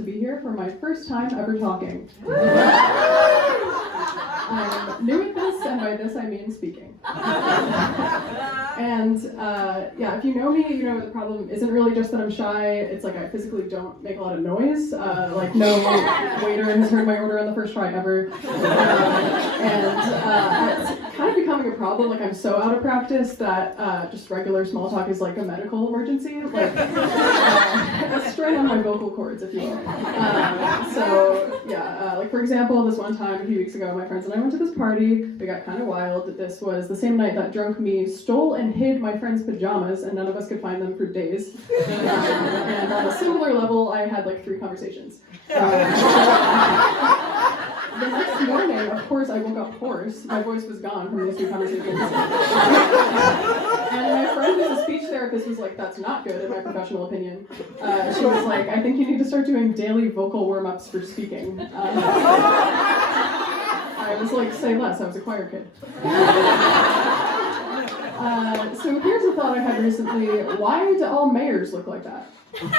to be here for my first time ever talking. I'm new at this, and by this I mean speaking. And yeah, if you know me, you know the problem isn't really just that I'm shy, it's like I physically don't make a lot of noise. Like no waiter has heard my order on the first try ever. And it's kind of becoming a problem, like I'm so out of practice that just regular small talk is like a medical emergency, like a strain on my vocal cords, if you will. So yeah, like for example, this one time a few weeks ago, my friends and I went to this party. We got kind of wild. This was the same night that drunk me stole and hid my friend's pajamas, and none of us could find them for days. And on a similar level, I had like 3 conversations. The next morning, of course, I woke up hoarse. My voice was gone from these 3 conversations. And my friend, who's a speech therapist, was like, "That's not good, in my professional opinion." She was like, "I think you need to start doing daily vocal warm-ups for speaking." I was like, "Say less, I was a choir kid." So here's a thought I had recently. Why do all mayors look like that? Like,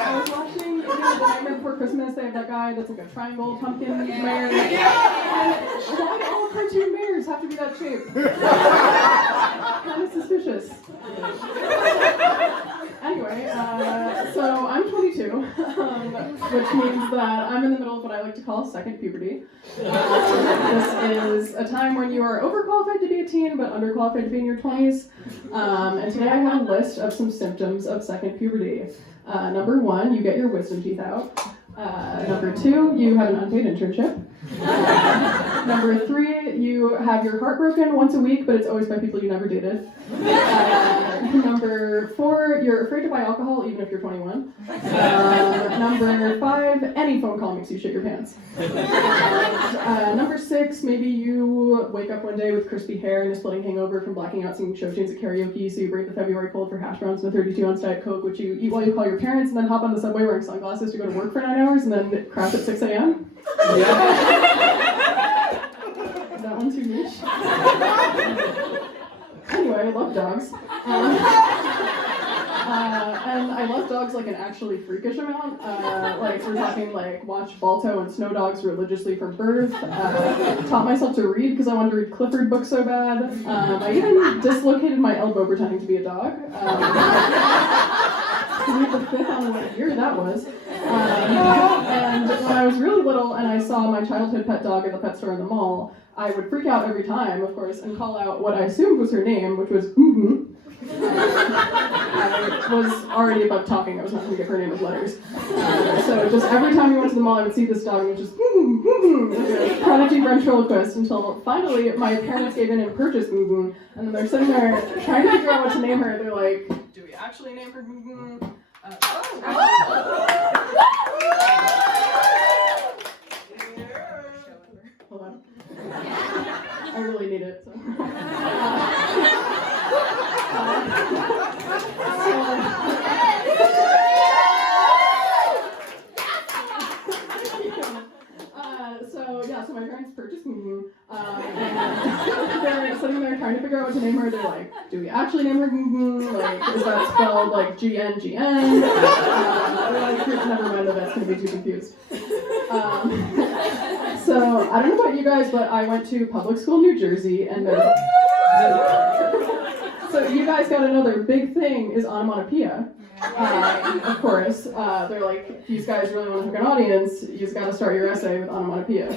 I was watching The Nightmare Before Christmas. They have that guy that's like a triangle pumpkin mayor. And why do all cartoon mayors have to be that shape? Kind of suspicious. Anyway, so I'm 22, which means that I'm in the middle of what I like to call second puberty. This is a time when you are overqualified to be a teen, but underqualified to be in your 20s. And today I have a list of some symptoms of second puberty. Number 1, you get your wisdom teeth out. Number 2, you have an unpaid internship. Number 3, you have your heart broken once a week, but it's always by people you never dated. Number 4, you're afraid to buy alcohol even if you're 21. Number 5, any phone call makes you shit your pants. Number 6, maybe you wake up one day with crispy hair and a splitting hangover from blacking out singing show tunes at karaoke, so you break the February cold for hash browns and a 32-ounce Diet Coke, which you eat while you call your parents, and then hop on the subway wearing sunglasses to go to work for 9 hours, and then crash at 6 a.m. Yeah. Is that one too niche? Anyway, I love dogs. And I love dogs like an actually freakish amount. Like we're talking like watch Balto and Snow Dogs religiously from birth. Taught myself to read because I wanted to read Clifford books so bad. I even dislocated my elbow pretending to be a dog. To read the 5th on what year that was. And when I was really little and I saw my childhood pet dog at the pet store in the mall, I would freak out every time, of course, and call out what I assumed was her name, which was mm-hmm. I was already above talking. I was not going to give her name with letters. So just every time we went to the mall, I would see this dog and it was just like a prodigy ventriloquist until finally my parents gave in and purchased and then they're sitting there trying to figure out what to name her. They're like, "Do we actually name her Hold on. I really need it. So. So my parents purchased and they're sitting there trying to figure out what to name her. They're like, "Do we actually name her Like, is that spelled like GNGN? Like, never mind, that's going to be too confused. So I don't know about you guys, but I went to public school New Jersey, and so you guys got another big thing is onomatopoeia. Of course, they're like, if you guys really want to hook an audience, you just got to start your essay with onomatopoeia.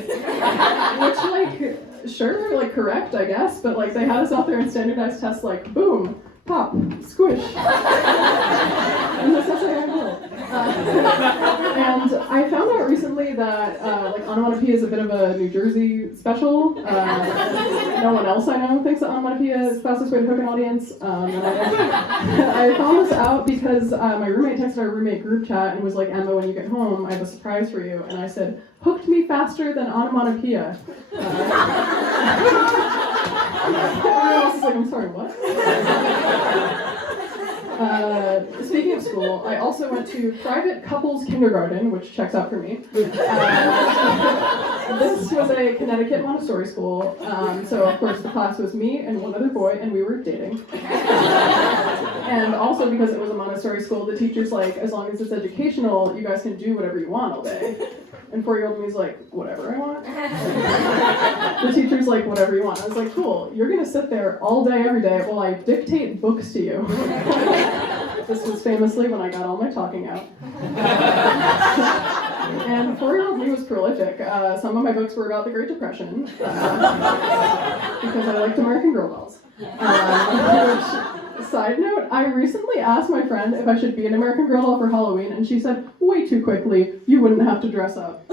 Which, like, sure, like, correct, I guess, but, like, they had us out there in standardized tests like, boom, pop, squish. And this essay I will. And I found out recently that, like, onomatopoeia is a bit of a New Jersey special. No one else I know thinks that onomatopoeia is the fastest way to hook an audience. And I found this out because my roommate texted our roommate group chat and was like, "Emma, when you get home, I have a surprise for you." And I said, "Hooked me faster than onomatopoeia." Everyone else is like, "I'm sorry, what?" Speaking of school. I also went to private couples kindergarten, which checks out for me. This was a Connecticut Montessori school, so of course the class was me and one other boy, and we were dating. And also because it was a Montessori school, the teacher's like, as long as it's educational, you guys can do whatever you want all day. And 4-year-old me's like, whatever I want? The teacher's like, whatever you want. I was like, cool, you're gonna sit there all day, every day, while I dictate books to you. This was famously when I got all my talking out. And 4-year-old me was prolific. Some of my books were about the Great Depression, because I liked American Girl dolls. Which, side note, I recently asked my friend if I should be an American Girl doll for Halloween, and she said, way too quickly, you wouldn't have to dress up.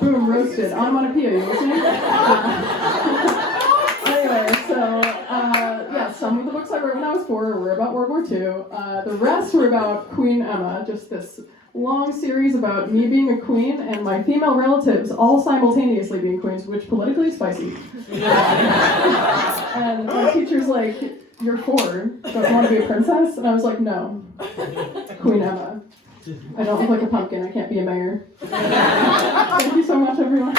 Boom, roasted. Onomatopoeia, you listening? Anyway, so, yeah, some of the books I wrote when I was 4 were about World War II. The rest were about Queen Emma, just this long series about me being a queen and my female relatives all simultaneously being queens, which politically is spicy. And my teacher's like, you're 4, don't you want to be a princess? And I was like, no, Queen Emma. I don't look like a pumpkin, I can't be a mayor. Thank you so much, everyone.